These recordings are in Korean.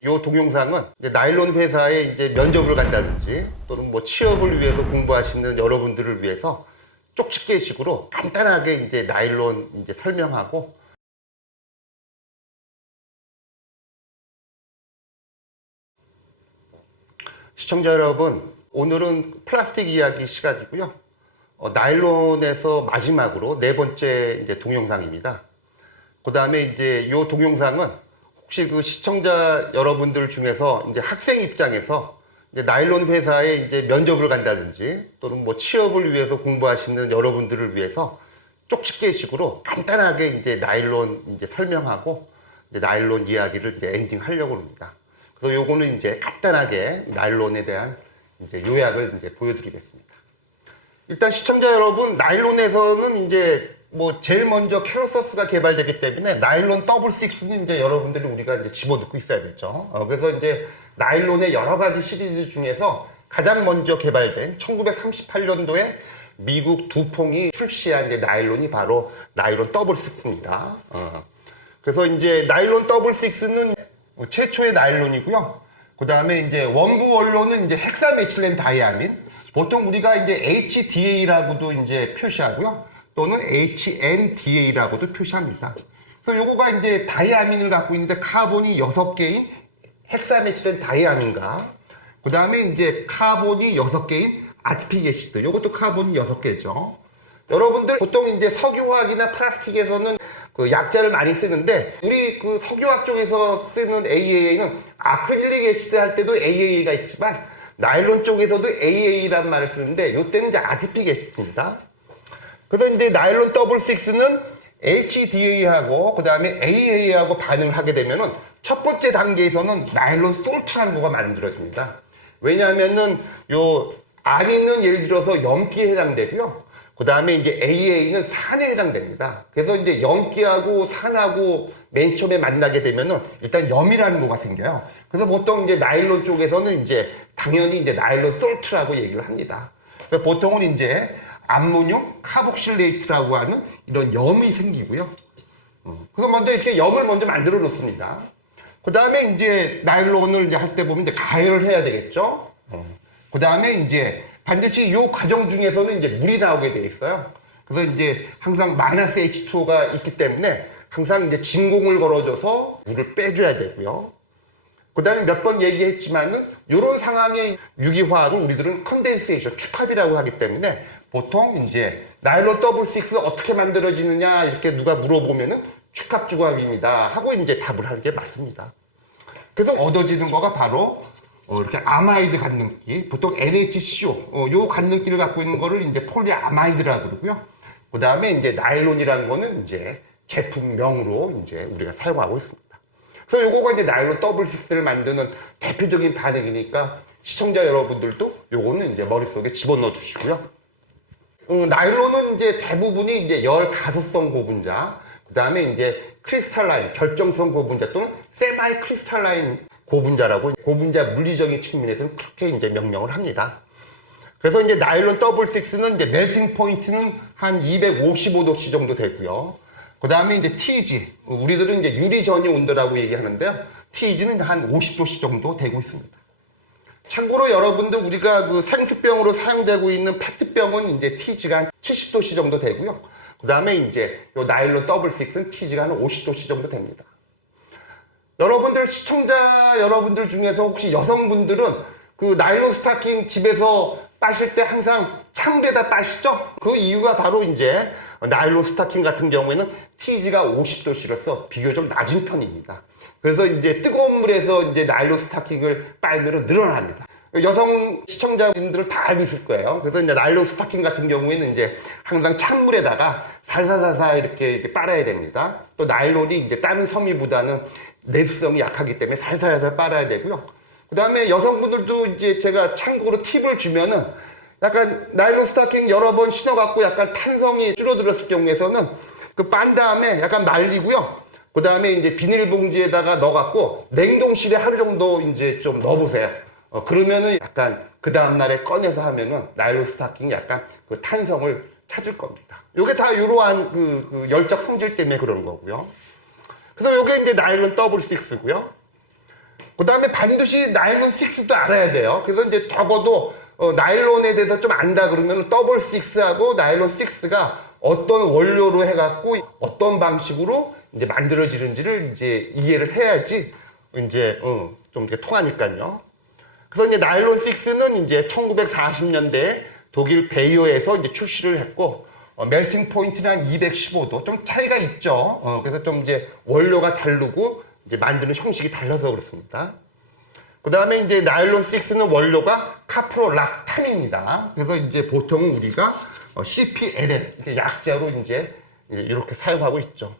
이 동영상은 이제 나일론 회사에 이제 면접을 간다든지 또는 뭐 취업을 위해서 공부하시는 여러분들을 위해서 쪽집게식으로 간단하게 이제 나일론 이제 설명하고, 시청자 여러분, 오늘은 플라스틱 이야기 시간이고요. 나일론에서 마지막으로 네 번째 이제 동영상입니다. 그 다음에 이제 이 동영상은 혹시 그 시청자 여러분들 중에서 이제 학생 입장에서 이제 나일론 회사에 이제 면접을 간다든지 또는 뭐 취업을 위해서 공부하시는 여러분들을 위해서 쪽집게식으로 간단하게 이제 나일론 이제 설명하고 이제 나일론 이야기를 이제 엔딩 하려고 합니다. 그래서 요거는 이제 간단하게 나일론에 대한 이제 요약을 이제 보여드리겠습니다. 일단 시청자 여러분, 나일론에서는 이제 뭐 제일 먼저 캐로서스가 개발되기 때문에 나일론 더블 식스는 이제 여러분들이 우리가 이제 집어넣고 있어야 되죠. 그래서 이제 나일론의 여러 가지 시리즈 중에서 가장 먼저 개발된 1938년도에 미국 두퐁이 출시한 이제 나일론이 바로 나일론 더블 식스입니다. 그래서 이제 나일론 더블 식스는 최초의 나일론이고요. 그 다음에 이제 원부 원료는 이제 헥사메틸렌 다이아민, 보통 우리가 이제 HDA라고도 이제 표시하고요. 또는 HMDA라고도 표시합니다. 그래서 요거가 이제 다이아민을 갖고 있는데 카본이 6개인 헥사메틸렌 다이아민과 그 다음에 이제 카본이 6개인 아티픽 애시드, 요것도 카본이 6개죠. 여러분들 보통 이제 석유화학이나 플라스틱에서는 그 약자를 많이 쓰는데 우리 그 석유화학 쪽에서 쓰는 AAA는 아크릴릭 애시드 할 때도 AAA가 있지만 나일론 쪽에서도 AAA란 말을 쓰는데 요때는 이제 아티픽 애시드입니다. 그래서 이제 나일론 더블 식스는 HDA하고 그 다음에 AA하고 반응을 하게 되면은 첫 번째 단계에서는 나일론 솔트라는 거가 만들어집니다. 왜냐하면은 요 아민은 예를 들어서 염기에 해당되고요. 그 다음에 이제 AA는 산에 해당됩니다. 그래서 이제 염기하고 산하고 맨 처음에 만나게 되면은 일단 염이라는 거가 생겨요. 그래서 보통 이제 나일론 쪽에서는 이제 당연히 이제 나일론 솔트라고 얘기를 합니다. 그래서 보통은 이제 암모늄 카복실레이트라고 하는 이런 염이 생기고요. 그래서 먼저 이렇게 염을 먼저 만들어 놓습니다. 그 다음에 이제 나일론을 이제 할 때 보면 이제 가열을 해야 되겠죠. 그 다음에 이제 반드시 이 과정 중에서는 이제 물이 나오게 돼 있어요. 그래서 이제 항상 마이너스 H2O가 있기 때문에 항상 이제 진공을 걸어줘서 물을 빼줘야 되고요. 그 다음에 몇 번 얘기했지만은 이런 상황의 유기화학을 우리들은 컨덴세이션, 축합이라고 하기 때문에 보통 이제 나일론 더블 식스 어떻게 만들어지느냐 이렇게 누가 물어보면은 축합주합입니다 하고 이제 답을 하는 게 맞습니다. 그래서 얻어지는 거가 바로 이렇게 아마이드 갖는기, 보통 NHCO 요 갖는기를 갖고 있는 거를 이제 폴리아마이드라고 그러고요. 그 다음에 이제 나일론이라는 거는 이제 제품명으로 이제 우리가 사용하고 있습니다. 그래서 요거가 이제 나일론 더블 식스를 만드는 대표적인 반응이니까 시청자 여러분들도 요거는 이제 머릿속에 집어넣어 주시고요. 나일론은 이제 대부분이 이제 열 가소성 고분자, 그 다음에 이제 크리스탈라인, 결정성 고분자 또는 세마이 크리스탈라인 고분자라고 고분자 물리적인 측면에서는 그렇게 이제 명명을 합니다. 그래서 이제 나일론 더블 식스는 이제 멜팅 포인트는 한 255도씨 정도 되고요. 그 다음에 이제 TG, 우리들은 이제 유리 전이 온도라고 얘기하는데요. TG는 한 50도씨 정도 되고 있습니다. 참고로 여러분들 우리가 그 생수병으로 사용되고 있는 페트병은 이제 TG가 한 70도씨 정도 되고요. 그 다음에 이제 요 나일론 더블 식스는 TG가 한 50도씨 정도 됩니다. 여러분들 시청자 여러분들 중에서 혹시 여성분들은 그 나일론 스타킹 집에서 빠실 때 항상 찬물에다 빠시죠? 그 이유가 바로 이제 나일론 스타킹 같은 경우에는 TG가 50도씨로서 비교적 낮은 편입니다. 그래서 이제 뜨거운 물에서 이제 나일론 스타킹을 빨면 늘어납니다. 여성 시청자분들은 다 알고 있을 거예요. 그래서 이제 나일론 스타킹 같은 경우에는 이제 항상 찬물에다가 살살살살 이렇게 빨아야 됩니다. 또 나일론이 이제 다른 섬유보다는 내수성이 약하기 때문에 살살살살 빨아야 되고요. 그 다음에 여성분들도 이제 제가 참고로 팁을 주면은 약간 나일론 스타킹 여러 번 신어갖고 약간 탄성이 줄어들었을 경우에서는 그 빤 다음에 약간 말리고요. 그 다음에 이제 비닐봉지에다가 넣어갖고 냉동실에 하루 정도 이제 좀 넣어보세요. 그러면은 약간 그 다음날에 꺼내서 하면은 나일론 스타킹이 약간 그 탄성을 찾을 겁니다. 요게 다 이러한 그 열적 성질 때문에 그런 거고요. 그래서 요게 이제 나일론 더블 식스고요. 그 다음에 반드시 나일론 6도 알아야 돼요. 그래서 이제 적어도 나일론에 대해서 좀 안다 그러면 더블 6하고 나일론 6가 어떤 원료로 해갖고 어떤 방식으로 이제 만들어지는지를 이제 이해를 해야지 이제 좀 이렇게 통하니까요. 그래서 이제 나일론 6는 이제 1940년대 독일 베이어에서 이제 출시를 했고 멜팅 포인트는 한 215도 좀 차이가 있죠. 그래서 좀 이제 원료가 다르고 이제 만드는 형식이 달라서 그렇습니다. 그 다음에 이제 나일론 6는 원료가 카프로락탄입니다. 그래서 이제 보통 우리가 CPLL 이렇게 약자로 이제 이렇게 사용하고 있죠.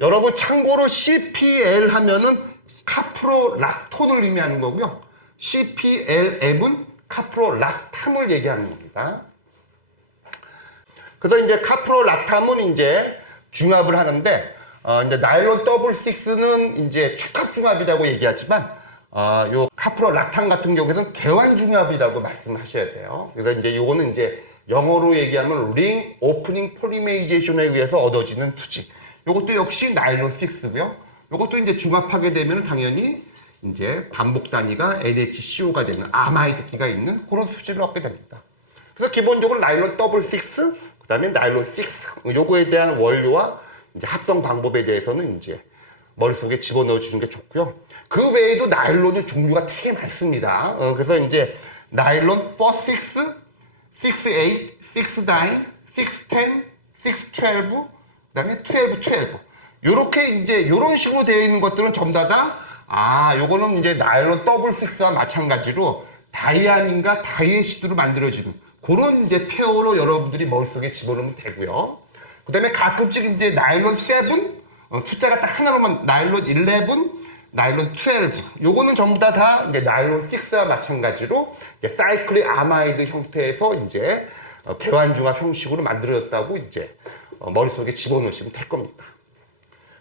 여러분 참고로 CPL 하면은 카프로락톤을 의미하는 거고요. CPLM은 카프로락탐을 얘기하는 겁니다. 그래서 이제 카프로락탐은 이제 중합을 하는데 이제 나일론 더블 6는 이제 축합 중합이라고 얘기하지만 요 카프로락탄 같은 경우에는 개완 중합이라고 말씀하셔야 돼요. 그래서 이제 요거는 이제 영어로 얘기하면 링 오프닝 폴리메이제이션에 의해서 얻어지는 수지. 요것도 역시 나일론 6고요. 요것도 이제 중합하게 되면 당연히 이제 반복 단위가 NHCO가 되는 아마이드기가 있는 그런 수지를 얻게 됩니다. 그래서 기본적으로 나일론 더블 6, 그 다음에 나일론 6, 요거에 대한 원료와 이제 합성 방법에 대해서는 이제 머릿속에 집어넣어 주는 게 좋고요. 그 외에도 나일론의 종류가 되게 많습니다. 그래서 이제 나일론 4, 6, 6, 8, 6, 9, 6, 10, 6, 12, 그 다음에 12, 12. 요렇게 이제 요런 식으로 되어 있는 것들은 전부 다 요거는 이제 나일론 더블 6와 마찬가지로 다이아민과 다이애시드로 만들어지는 그런 이제 페어로 여러분들이 머릿속에 집어넣으면 되고요. 그 다음에 가끔씩 이제 나일론 7, 숫자가 딱 하나로만 나일론 11, 나일론 12. 요거는 전부 다 이제 나일론 6와 마찬가지로 이제 사이클릭 아마이드 형태에서 이제 개완중합 형식으로 만들어졌다고 이제 머릿속에 집어넣으시면 될 겁니다.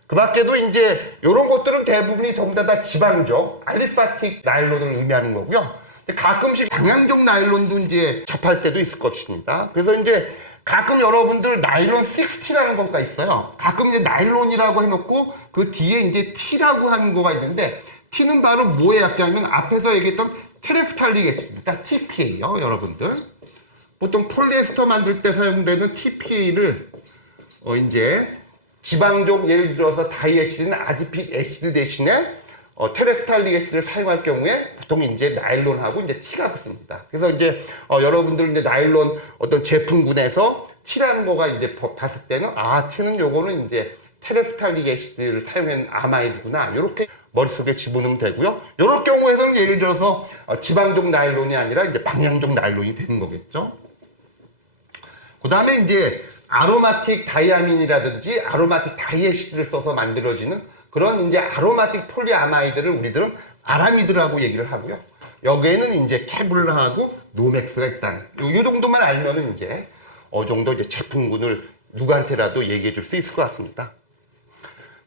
그 밖에도 이제 이런 것들은 대부분이 전부 다 지방적 알리파틱 나일론을 의미하는 거고요. 가끔씩 방향적 나일론도 이제 접할 때도 있을 것입니다. 그래서 이제 가끔 여러분들 나일론 60라는 것가 있어요. 가끔 이제 나일론이라고 해놓고 그 뒤에 이제 T라고 하는 거가 있는데 T는 바로 뭐의 약자냐면 앞에서 얘기했던 테레프탈릭 액시드입니다. TPA요, 여러분들. 보통 폴리에스터 만들 때 사용되는 TPA를 이제 지방종 예를 들어서 다이애시드는 아디픽 애시드 대신에 테레프탈릭 애시드를 사용할 경우에 보통 이제 나일론하고 이제 T가 붙습니다. 그래서 이제 여러분들 이제 나일론 어떤 제품군에서 T라는 거가 이제 봤을 때는 T는 요거는 이제 테레프탈릭 애시드를 사용한 아마이드구나. 이렇게 머릿속에 집어넣으면 되고요. 이런 경우에서는 예를 들어서 지방종 나일론이 아니라 이제 방향종 나일론이 되는 거겠죠. 그 다음에 이제 아로마틱 다이아민이라든지 아로마틱 다이애시드를 써서 만들어지는 그런 이제 아로마틱 폴리아마이드를 우리들은 아라미드라고 얘기를 하고요. 여기에는 이제 케블라하고 노맥스가 있다는 요 정도만 알면은 이제 정도 이제 제품군을 누구한테라도 얘기해 줄 수 있을 것 같습니다.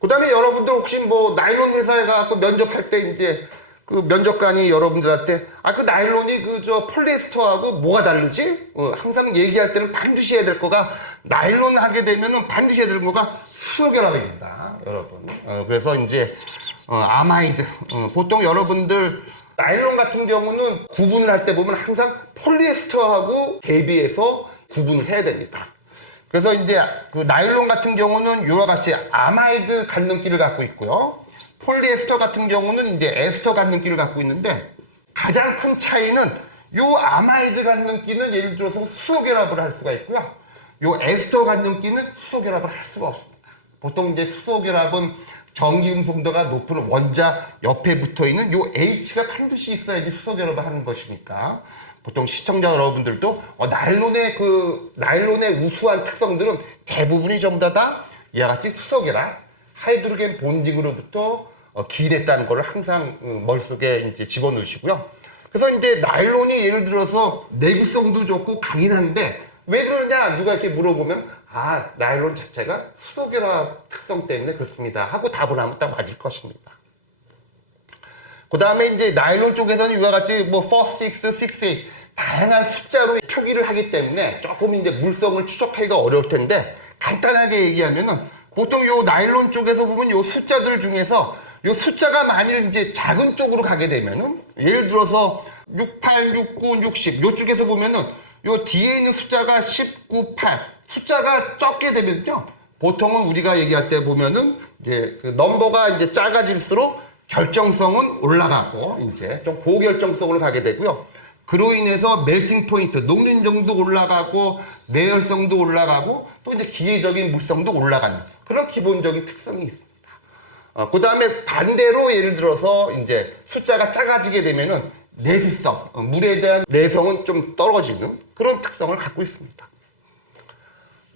그 다음에 여러분들 혹시 뭐 나일론 회사에 가서 면접할 때 이제 그 면접관이 여러분들한테 그 나일론이 그 저 폴리에스터하고 뭐가 다르지? 항상 얘기할 때는 반드시 해야 될 거가 나일론 하게 되면은 반드시 해야 될 거가 수소결합입니다, 여러분. 그래서 이제 아마이드 보통 여러분들 나일론 같은 경우는 구분을 할 때 보면 항상 폴리에스터하고 대비해서 구분을 해야 됩니다. 그래서 이제 그 나일론 같은 경우는 이와 같이 아마이드 갖는기를 갖고 있고요. 폴리에스터 같은 경우는 이제 에스터 갖는기를 갖고 있는데 가장 큰 차이는 요 아마이드 갖는기는 예를 들어서 수소결합을 할 수가 있고요. 요 에스터 갖는기는 수소결합을 할 수가 없습니다. 보통 이제 수소결합은 전기음성도가 높은 원자 옆에 붙어 있는 요 H가 반드시 있어야지 수소결합을 하는 것이니까 보통 시청자 여러분들도 나일론의 우수한 특성들은 대부분이 전부 다 이와 같이 수소결합, 하이드로겐 본딩으로부터 기인했다는 것을 항상 머릿속에 이제 집어넣으시고요. 그래서 이제 나일론이 예를 들어서 내구성도 좋고 강인한데 왜 그러냐 누가 이렇게 물어보면 나일론 자체가 수소결합 특성 때문에 그렇습니다 하고 답을 하면 딱 맞을 것입니다. 그 다음에 이제 나일론 쪽에서는 이와 같이 뭐 4, 6, 6, 8 다양한 숫자로 표기를 하기 때문에 조금 이제 물성을 추적하기가 어려울 텐데 간단하게 얘기하면은 보통 요 나일론 쪽에서 보면 요 숫자들 중에서 요 숫자가 만일 이제 작은 쪽으로 가게 되면은 예를 들어서 68, 69, 60 요쪽에서 보면은 요 뒤에 있는 숫자가 19, 8 숫자가 적게 되면요. 보통은 우리가 얘기할 때 보면은 이제 그 넘버가 이제 작아질수록 결정성은 올라가고 이제 좀 고결정성으로 가게 되고요. 그로 인해서 멜팅 포인트, 녹린정도 올라가고 내열성도 올라가고 또 이제 기계적인 물성도 올라가는 그런 기본적인 특성이 있습니다. 그 다음에 반대로 예를 들어서 이제 숫자가 작아지게 되면은 내수성, 물에 대한 내성은 좀 떨어지는 그런 특성을 갖고 있습니다.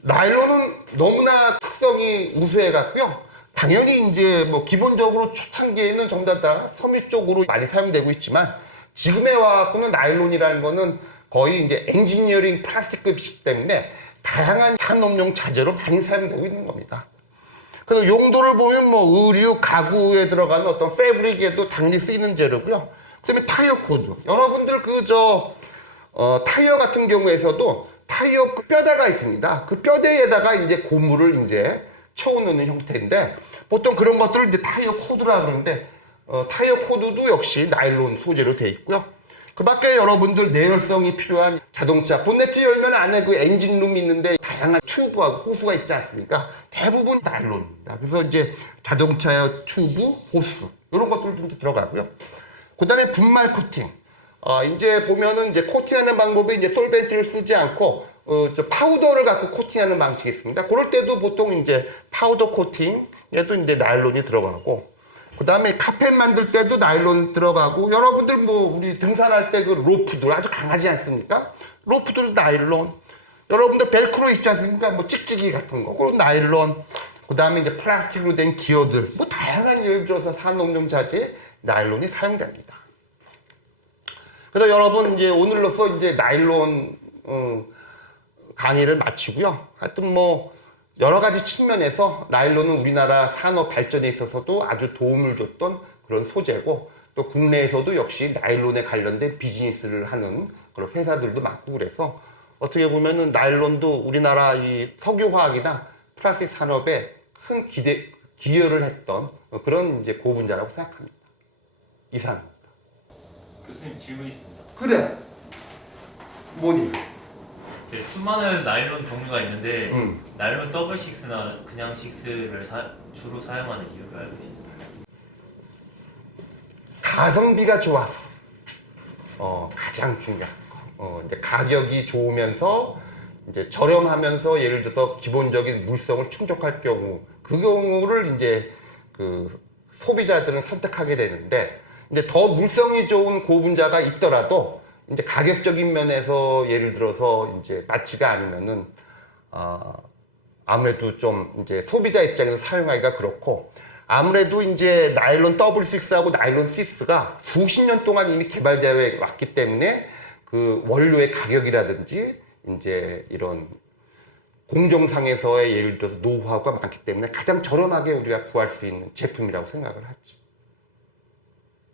나일론은 너무나 특성이 우수해 갖고요. 당연히 이제 뭐 기본적으로 초창기에는 전부 다 섬유 쪽으로 많이 사용되고 있지만 지금에 와서는 나일론이라는 거는 거의 이제 엔지니어링 플라스틱급이기 때문에 다양한 산업용 자재로 많이 사용되고 있는 겁니다. 그래서 용도를 보면 뭐 의류, 가구에 들어가는 어떤 패브릭에도 당연히 쓰이는 재료고요. 그다음에 타이어 코드. 여러분들 타이어 같은 경우에서도 타이어 뼈대가 있습니다. 그 뼈대에다가 이제 고무를 이제 채워넣는 형태인데 보통 그런 것들을 이제 타이어 코드라 그러는데 타이어 코드도 역시 나일론 소재로 되어 있고요. 그 밖에 여러분들 내열성이 필요한 자동차 본네트 열면 안에 그 엔진룸이 있는데 다양한 튜브하고 호스가 있지 않습니까? 대부분 나일론입니다. 그래서 이제 자동차의 튜브, 호스 이런 것들도 들어가고요. 그 다음에 분말 코팅. 이제 보면은 이제 코팅하는 방법이 이제 솔벤트를 쓰지 않고 저 파우더를 갖고 코팅하는 방식이 있습니다. 그럴 때도 보통 이제 파우더 코팅에도 이제 나일론이 들어가고, 그 다음에 카펫 만들 때도 나일론 들어가고, 여러분들 뭐 우리 등산할 때 그 로프들 아주 강하지 않습니까? 로프들 나일론. 여러분들 벨크로 있지 않습니까? 뭐 찍찍이 같은 거, 그런 나일론. 그 다음에 이제 플라스틱으로 된 기어들, 뭐 다양한 예를 들어서 산업용 자재에 나일론이 사용됩니다. 그래서 여러분 이제 오늘로써 이제 나일론 강의를 마치고요. 하여튼 뭐 여러 가지 측면에서 나일론은 우리나라 산업 발전에 있어서도 아주 도움을 줬던 그런 소재고, 또 국내에서도 역시 나일론에 관련된 비즈니스를 하는 그런 회사들도 많고, 그래서 어떻게 보면은 나일론도 우리나라 이 석유화학이나 플라스틱 산업에 큰 기여를 했던 그런 이제 고분자라고 생각합니다. 이상입니다. 교수님 질문 있습니다. 그래. 뭐니? 네, 수많은 나일론 종류가 있는데 나일론 더블 식스나 그냥 식스를 주로 사용하는 이유를 알고 싶습니다. 가성비가 좋아서 가장 중요한 거. 이제 가격이 좋으면서 이제 저렴하면서 예를 들어서 기본적인 물성을 충족할 경우, 그 경우를 이제 그 소비자들은 선택하게 되는데, 이제 더 물성이 좋은 고분자가 있더라도 이제 가격적인 면에서 예를 들어서 이제 맞지가 않으면은 아무래도 좀 이제 소비자 입장에서 사용하기가 그렇고, 아무래도 이제 나일론 더블 식스하고 나일론 시스가 수십 년 동안 이미 개발되어 왔기 때문에 그 원료의 가격이라든지 이제 이런 공정상에서의 예를 들어서 노하우가 많기 때문에 가장 저렴하게 우리가 구할 수 있는 제품이라고 생각을 하죠.